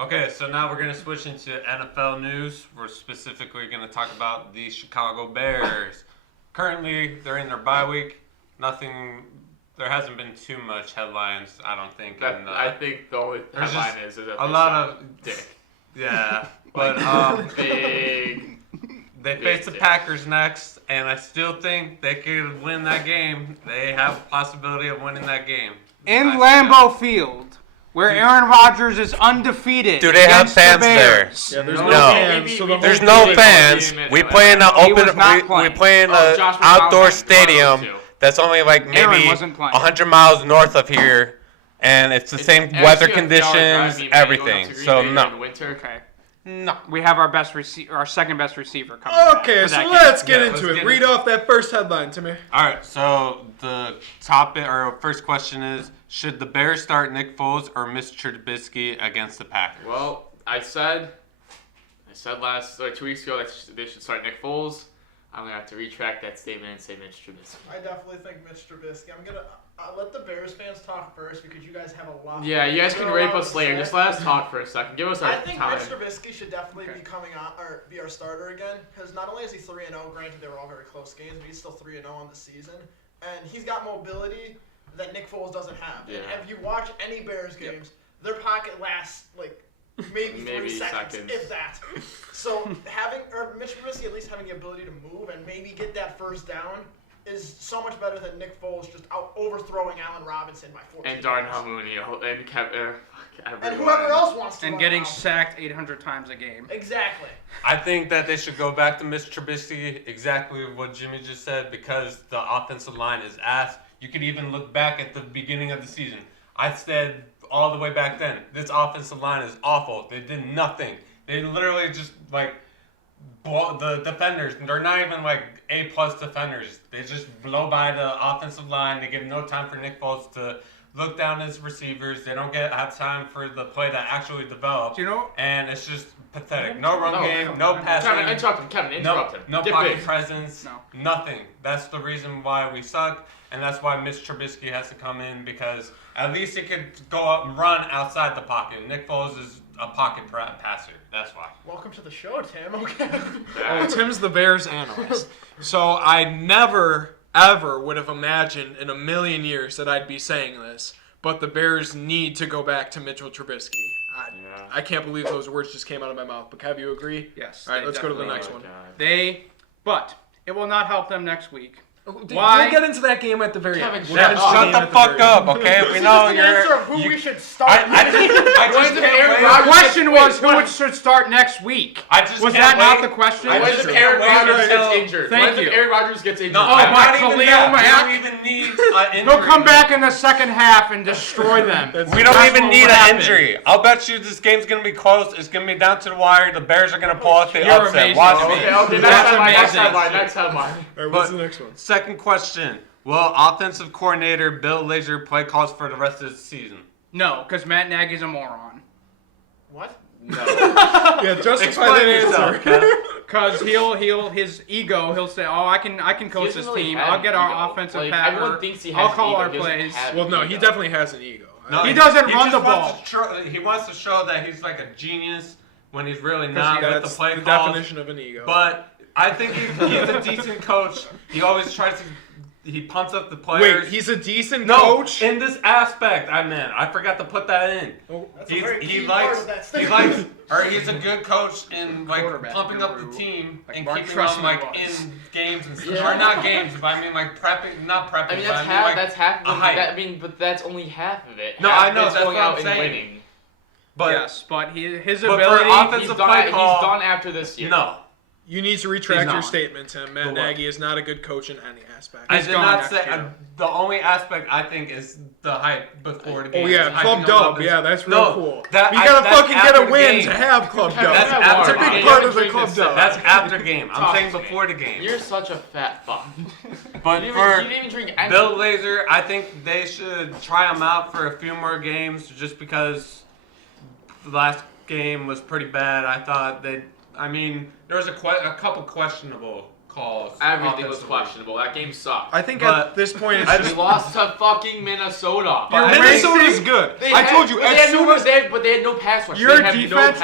Okay, so now we're going to switch into NFL news. We're specifically going to talk about the Chicago Bears. Currently, they're in their bye week. There hasn't been too much headlines, I don't think. I think the only headline is that a lot of dick. Yeah, but big. They face the Packers next, and I still think they could win that game. They have a possibility of winning that game. In Lambeau Field, where Aaron Rodgers is undefeated. Do they have fans there? Yeah, there's no fans. So there's no fans. We play in an open. We play in an outdoor stadium that's only like maybe 100 miles north of here, and it's the same weather conditions, everything. So no. Okay. No, we have our second best receiver coming. Okay, so let's get into it. Read off that first headline to me. All right, so the first question is: should the Bears start Nick Foles or Mr. Trubisky against the Packers? Well, I said 2 weeks ago that they should start Nick Foles. I'm gonna have to retract that statement and say Mitch Trubisky. I definitely think Mitch Trubisky. I'm gonna let the Bears fans talk first because you guys have a lot. Yeah, you guys can rape us later. Just let us talk for a second. Give us our time. I think Mitch Trubisky should definitely be coming on or be our starter again because not only is he 3-0, granted they were all very close games, but he's still 3-0 on the season, and he's got mobility that Nick Foles doesn't have. Yeah. And if you watch any Bears games, their pocket lasts like. Maybe 3 seconds, if that. So Mitch Trubisky at least having the ability to move and maybe get that first down is so much better than Nick Foles just overthrowing Allen Robinson by 14. And Darnell Mooney and whoever else wants to. And getting sacked 800 times a game. Exactly. I think that they should go back to Mitch Trubisky, exactly what Jimmy just said, because the offensive line is ass. You could even look back at the beginning of the season. I said all the way back then, this offensive line is awful. They did nothing. They literally just the defenders. They're not even like A+ defenders. They just blow by the offensive line. They give no time for Nick Foles to look down his receivers. They don't have time for the play that actually develops. And it's just pathetic. No run game, no passing. Kevin, interrupt him. No pocket presence. Nothing. That's the reason why we suck, and that's why Mitch Trubisky has to come in because at least he could go up and run outside the pocket. Nick Foles is a pocket passer. That's why. Welcome to the show, Tim. Okay. Oh, Tim's the Bears analyst. So I never, ever would have imagined in a million years that I'd be saying this, but the Bears need to go back to Mitchell Trubisky. I can't believe those words just came out of my mouth. But Kev, you agree? Yes. All right, let's go to the next one. But it will not help them next week. Why? We'll get into that game at the very end. Shut the fuck up, okay? We know you're. Who we should start. The question was who should start next week. Was that not the question? What if Aaron Rodgers gets injured? Thank you. Aaron Rodgers gets injured? No, but Khalil Mack. We don't even need an injury. He'll come back in the second half and destroy them. We don't even need an injury. I'll bet you this game's going to be close. It's going to be down to the wire. The Bears are going to pull off the upset. Watch me. Okay, next headline. All right, what's the next one? Second question. Will offensive coordinator Bill Lazor play calls for the rest of the season? No, because Matt Nagy's a moron. What? No. Yeah, justify that answer. Because his ego, he'll say, "Oh, I can coach this team. I'll get our offensive pattern. I'll call our plays." Well, no, he definitely has an ego. No, he doesn't run the ball. He wants to show that he's like a genius when he's really not with the play calls. Definition of an ego. But I think he's a decent coach. He always tries to. He pumps up the players. Wait, he's a decent coach? In this aspect, I forgot to put that in. Oh, that's he's a good coach in like pumping up the team and keeping them like in games and stuff. Or not games, but I mean like prepping, not prepping. I mean that's half of it. But that's only half of it. No, I know that's going what out I'm saying. and winning. But yes, but his but ability. For offensive play call, he's done after this year. No. You need to retract your statement, Tim. Matt Nagy is not a good coach in any aspect. I did not say the only aspect I think is the hype before the game. Oh yeah, Club Dub. Yeah, that's real cool. You gotta that's fucking get a win to have Club Dub. That's a big part of the Club Dub. That's after game. I'm saying before the game. You're such a fat fuck. But you for didn't even drink anything. Bill Lazor, I think they should try him out for a few more games, just because the last game was pretty bad. I thought there was a couple questionable calls. Everything was questionable. That game sucked. I think at this point it's we lost to fucking Minnesota. Minnesota's good. I told you. But they had no pass rush. Your defense,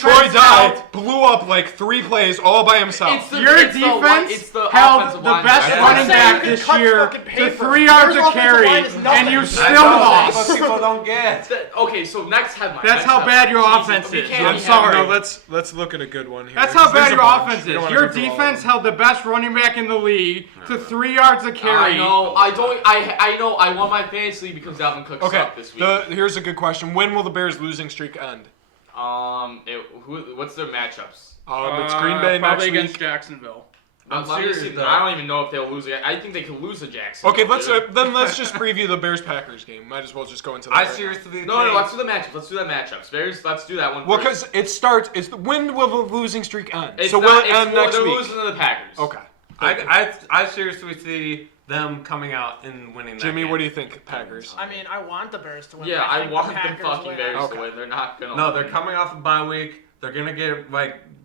Troy Dye blew up like 3 plays all by himself. Your defense held the best running back this year to 3 yards of carry, and you still lost. People don't get. Okay, so next headline. That's how bad your offense is. I'm sorry. No, let's look at a good one here. That's how bad your offense is. Your defense held the best running back in the league to 3 yards of carry. I know. I won my fantasy because Dalvin Cook sucked this week. Here's a good question. When will the Bears' losing streak end? What's their matchups? It's Green Bay next probably week. against Jacksonville. I don't even know if they'll lose it. I think they could lose to Jacksonville. Okay, let's just preview the Bears-Packers game. Might as well just go into that. Let's do the matchups. Let's do that matchups. Bears, let's do that one. Well, because it starts. When will the losing streak end? Will it end next week? They're losing to the Packers. Okay. I seriously see them coming out and winning that Jimmy, game. what do you think, Packers? I mean, I want the Bears to win. Yeah, I want the Packers fucking Bears to win. They're not gonna. No, they're coming off a bye week. They're gonna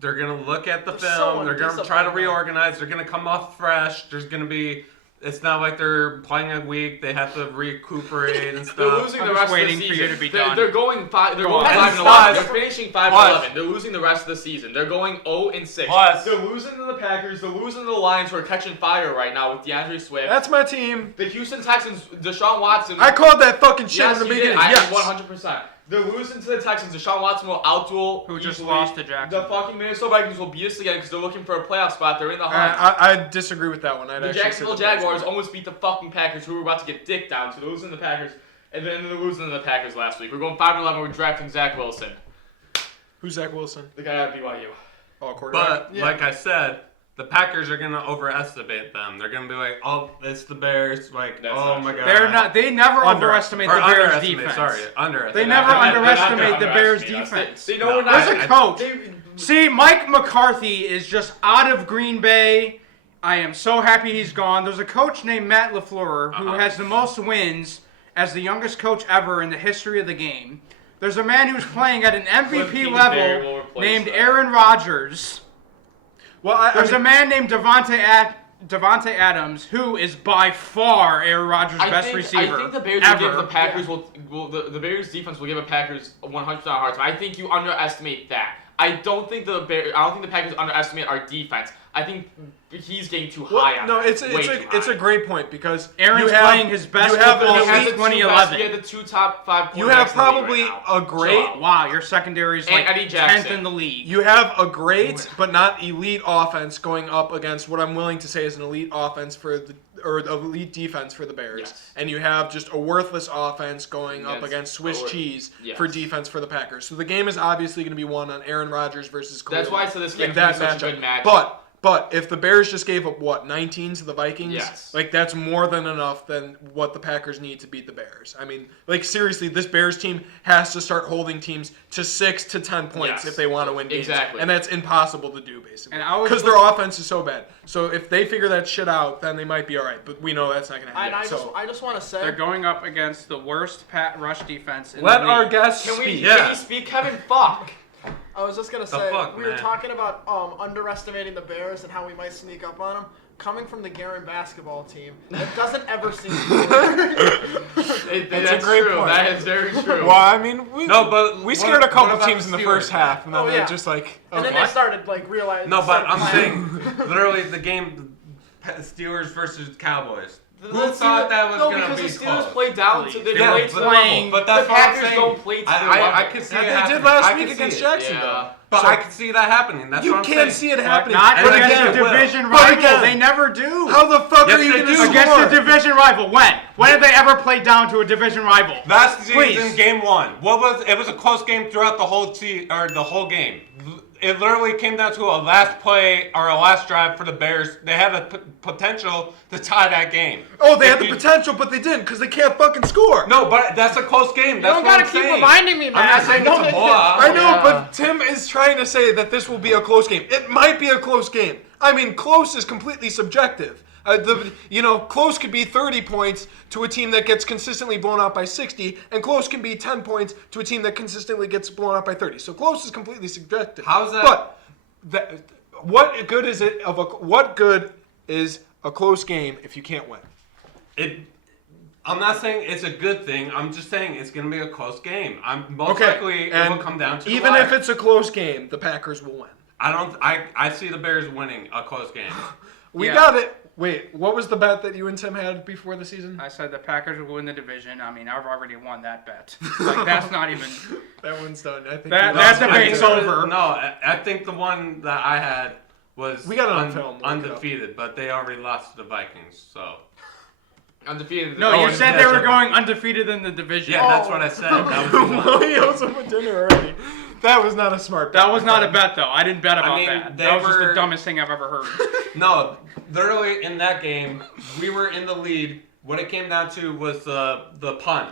they're gonna look at the film. So they're gonna try to reorganize. They're gonna come off fresh. There's gonna be. It's not like they're playing a week. They have to recuperate and stuff. They're losing the rest of the season. For you to be done. They're going 5. They're going 5-11. They're finishing 5-11. They're losing the rest of the season. They're going 0-6. Plus, they're losing to the Packers. They're losing to the Lions, who are catching fire right now with DeAndre Swift. That's my team. The Houston Texans, Deshaun Watson. I called that fucking shit in the beginning. Yes, 100%. They're losing to the Texans. Deshaun Watson will outduel who just lost to Jacksonville. The fucking Minnesota Vikings will beat us again because they're looking for a playoff spot. They're in the hunt. I disagree with that one. The Jacksonville Jaguars almost beat the fucking Packers, who were about to get dicked down. So they're losing to the Packers, and then they're losing to the Packers last week. We're going 5-11. We're drafting Zach Wilson. Who's Zach Wilson? The guy at BYU. Oh, quarterback. But like I said, the Packers are gonna overestimate them. They're gonna be like, "Oh, it's the Bears." Like, oh my god. They're not. They never underestimate the Bears defense. Sorry, underestimate. They never underestimate the Bears defense. They know we're not. There's a coach. See, Mike McCarthy is just out of Green Bay. I am so happy he's gone. There's a coach named Matt LaFleur who has the most wins as the youngest coach ever in the history of the game. There's a man who's playing at an MVP level named Aaron Rodgers. Well, there's a man named Devontae Adams who is by far Aaron Rodgers' best receiver. I think the Bears will give the Packers the Bears defense will give the Packers 100% hard time. I think you underestimate that. I don't think the Packers underestimate our defense. I think he's getting too high on it. It's a great point because Aaron's playing his best football since 2011. He had the 2 top 5 quarterbacks. You have probably a great. Wow, your secondary is like 10th in the league. You have a great but not elite offense going up against what I'm willing to say is an elite offense elite defense for the Bears. Yes. And you have just a worthless offense going up against Swiss cheese for defense for the Packers. So the game is obviously going to be won on Aaron Rodgers versus Khalil. That's why I said this game is such a good match. But if the Bears just gave up, 19 to the Vikings? Yes. Like, that's more than enough than what the Packers need to beat the Bears. I mean, like, seriously, this Bears team has to start holding teams to 6 to 10 points if they want to win games. Exactly. And that's impossible to do, basically. Because their offense is so bad. So if they figure that shit out, then they might be all right. But we know that's not going to happen. I just want to say... They're going up against the worst rush defense in the league. Let our guests speak. Can he speak, Kevin? Fuck. I was just going to say, we were talking about underestimating the Bears and how we might sneak up on them. Coming from the Garen basketball team, it doesn't ever seem to work. That's a great point. That is very true. Well, I mean, we scared a couple teams in the first half, and then they're just like... And then they started, realizing... No, but I'm saying, literally, the game, Steelers versus Cowboys. Who thought that was going to be close? The Steelers play down to their playing, but that's the Packers don't play to their I can see it happening. They did last week against Jacksonville. Yeah. But I can see that happening. That's what I'm saying. You can't see it happening. Not against a division rival. They never do. How the fuck are you going to score? Against a division rival. When? When have they ever played down to a division rival? Last season, game 1. It was a close game throughout the whole game. It literally came down to a last play or a last drive for the Bears. They had the potential to tie that game. Oh, they had the potential, but they didn't because they can't fucking score. No, but that's a close game. That's what I'm saying. You don't gotta keep reminding me, man. I'm not saying it's a blowout. I know, but Tim is trying to say that this will be a close game. It might be a close game. I mean, close is completely subjective. Close could be 30 points to a team that gets consistently blown out by 60, and close can be 10 points to a team that consistently gets blown out by 30. So close is completely subjective. How's that? But what good is it what good is a close game if you can't win? I'm not saying it's a good thing. I'm just saying it's going to be a close game. Most likely it will come down to even the wire. if it's a close game, the Packers will win. I see the Bears winning a close game. We got it. Wait, what was the bet that you and Tim had before the season? I said the Packers will win the division. I mean, I've already won that bet. Like, that's not even... That one's done. I think that debate's over. No, I think the one that I had was we got it on film. Undefeated, but they already lost to the Vikings, so... Undefeated. No, you said they were going undefeated in the division. Yeah, that's what I said. That was the one. He owes him a dinner already. That was not a smart bet. That was not a bet, though. I didn't bet about that. They That was just were- the dumbest thing I've ever heard. No, literally in that game, we were in the lead. What it came down to was the punt.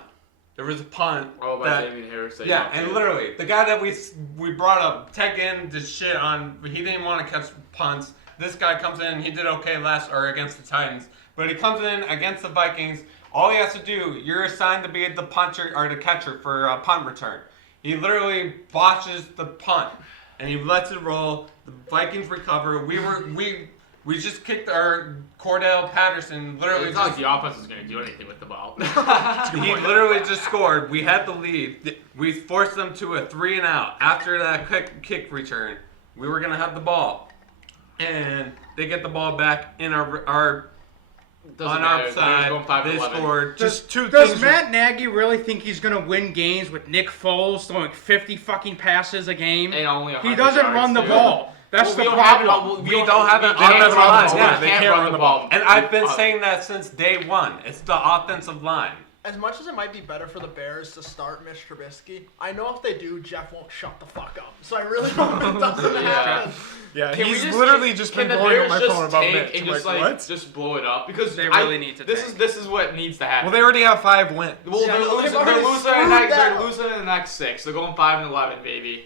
There was a punt. Oh, by Damien Harris. Yeah, and literally, the guy that we brought up, tech in this shit on, he didn't want to catch punts. This guy comes in, he did okay against the Titans. But he comes in against the Vikings. All he has to do, you're assigned to be the puncher or the catcher for a punt return. He literally botches the punt, and he lets it roll. The Vikings recover. We just kicked our Cordell Patterson. Literally, it's not like the offense was going to do anything with the ball. He literally just scored. We had the lead. We forced them to a 3-and-out. After that kick return, we were going to have the ball, and they get the ball back in our side. They scored. Just two Does things. Matt Nagy really think he's going to win games with Nick Foles throwing 50 fucking passes a game? And only He 100 doesn't yards, run the too. ball. That's the We problem. don't have an they can't offensive run line. the ball. Yeah, They can't run the ball. And I've been saying that since day one. It's the offensive line. As much as it might be better for the Bears to start Mitch Trubisky, I know if they do, Jeff won't shut the fuck up. So I really hope it doesn't happen. Yeah, Can he's we literally just been can the blowing up Bears my just phone about tank Mitch. and I'm just like, what? just blow it up because They really need to This is what needs to happen. Well, they already have 5 wins. Well, Yeah, they're no, they've losing. already They're screwed losing in the next 6. They're going 5-11, baby.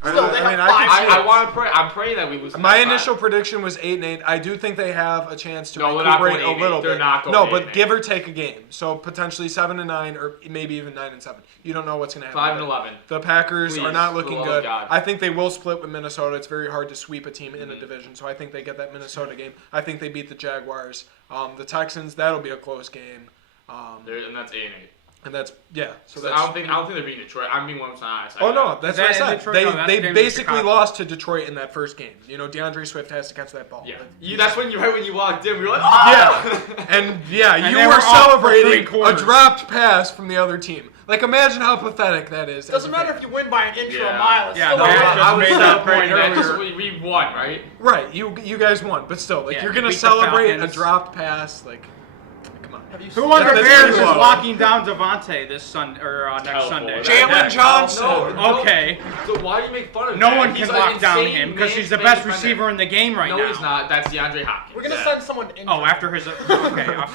Still, they have I five can see I want to pray. I'm praying that we lose. My the next initial 5. prediction was 8-8. I do think they have a chance to No, they're not recuperate going a little 8-8. They're bit. not going No, but 8-8. give or take a game. So potentially 7-9 or maybe even 9-7. You don't know what's going to happen. 5-11. The Packers Please, are not for the looking love of good. God. I think they will split with Minnesota. It's very hard to sweep a team in a division, so I think they get that Minnesota game. I think they beat the Jaguars. The Texans, that'll be a close game. And that's 8-8. And that's So So that's. I don't think they're beating Detroit. I'm being 100% honest. Oh no, that's Is what I that in said. Detroit? No, that's the They game basically with Chicago. lost to Detroit in that first game. You know, DeAndre Swift has to catch that ball. Yeah, that's when you walked in. We were like, oh! Yeah, and yeah, And you they were were off for celebrating 3 a quarters. dropped pass from the other team. Like, imagine how pathetic that is. Doesn't matter if you win by an inch or a Yeah. mile. It's Yeah, still no, a I win. just I was made that point celebrating that earlier. just we won, right? Right, you guys won, but still, like Yeah, you're we gonna beat the celebrate a Falcons. dropped pass, like, come on. Have you Who seen on the That's Bears pretty is low. locking down Devontae this Sunday or next Hell, Sunday? boy. Jalen Johnson. No. Okay. So why do you make fun of No that? one He's can an lock down insane him because he's the man-made best defender. receiver in the game right now. No, he's not. That's DeAndre Hopkins. We're gonna send someone injured. Oh, after his after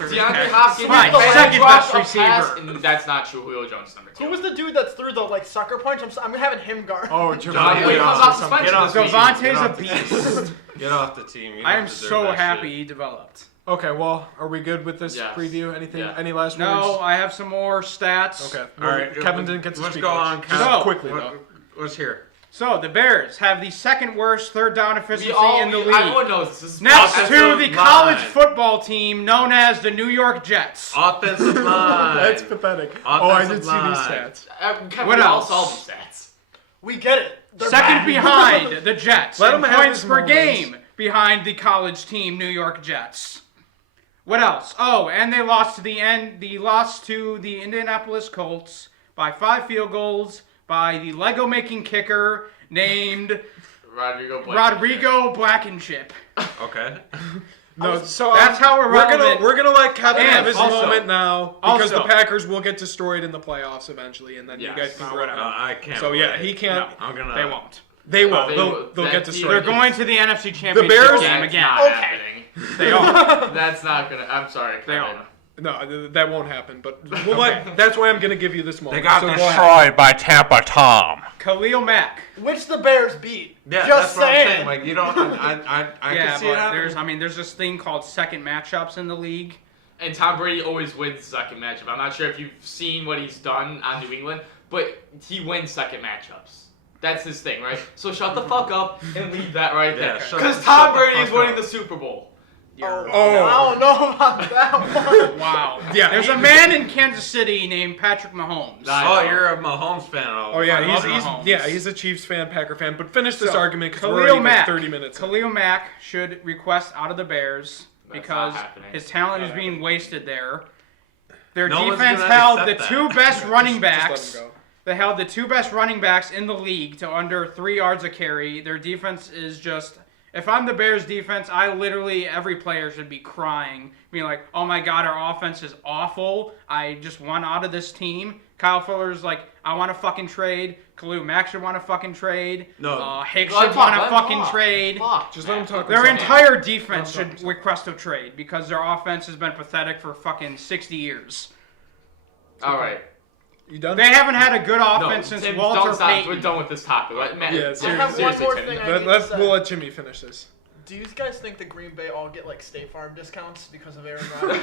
his DeAndre catch. Hopkins Fine, ran second across best a pass, receiver. and that's not true. Julio Jones is number 2. Who was the dude that threw the sucker punch? I'm having him guard. Oh, Javante Javante comes off suspension Get off this week. Devontae's a beast. Get off the team. You I don't am deserve so that happy shit. he developed. Okay, well, are we good with this Yes. preview? Anything? Yeah. Any last No, words? I have some more stats. Okay. All right, Kevin didn't get to let's speak go much. on. Just So- quickly though. Let's hear. So the Bears have the second worst third down efficiency in the Everyone league. knows this. This is Next offensive to the line. college football team known as the New York Jets. Offensive line. That's pathetic. Oh, I did Offensive see these line. stats. Kevin, What we all else? saw these stats. We get it. They're Second bad. behind the Jets. Let in them have points his per moments. game behind the college team New York Jets. What else? Oh, and they lost to the Indianapolis Colts by 5 field goals by the Lego making kicker named Rodrigo Blankenship. Okay. No, so That's how irrelevant. we're gonna let Kevin And have his also- moment now because also- the Packers will get destroyed in the playoffs eventually, and then Yes. you guys can No, grin no, at him. I can't. So yeah, wait. he can't. I'm gonna. They won't. They will. They They'll will. they'll That get team- They're destroyed. going to the NFC Championship Bears- game That's again. not Okay. happening. They are. That's not gonna. I'm sorry. They Kevin. are. No, that won't happen. But we'll let, that's why I'm gonna give you this They moment. got So go ahead. destroyed by Tampa Tom. Khalil Mack. Which the Bears beat. Yeah, Just that's what I'm saying. saying. Like you don't. I Yeah, can see it but happening. there's this thing called second matchups in the league. And Tom Brady always wins the second matchup. I'm not sure if you've seen what he's done on New England, but he wins second matchups. That's his thing, right? So shut the fuck up and leave that right there. Yeah, Because Tom Brady is winning the Super Bowl. I don't know about that one. Wow. Yeah, There's a man in Kansas City named Patrick Mahomes. Oh, you're a Mahomes fan. Oh yeah, Mahomes. he's a Chiefs fan, Packer fan. But finish this So, argument because we're Khalil already Mack. like 30 minutes. Khalil Mack should request out of the Bears That's because not happening. his talent is being wasted there. Their No one's defense gonna held the accept two that. best running Just let backs. him go. They held the two best running backs in the league to under 3 yards a carry. Their defense is just. If I'm the Bears defense, every player should be crying, being like, oh my God, our offense is awful. I just want out of this team. Kyle Fuller's like, I want to fucking trade. Khalil Mack should want to fucking trade. No. Hicks Let should him want talk, to let him fucking talk. trade. Fuck, Just let him talk. Their himself. entire defense Let him should talk. request a trade because their offense has been pathetic for fucking 60 years. All right. You done? They haven't had a good offense since Tim, Walter don't stop. Payton. We're done with this topic. Matt, Yeah, I have one seriously, more Tim. thing I need to say. We'll let Jimmy finish this. Do you guys think the Green Bay all get like State Farm discounts because of Aaron Rodgers?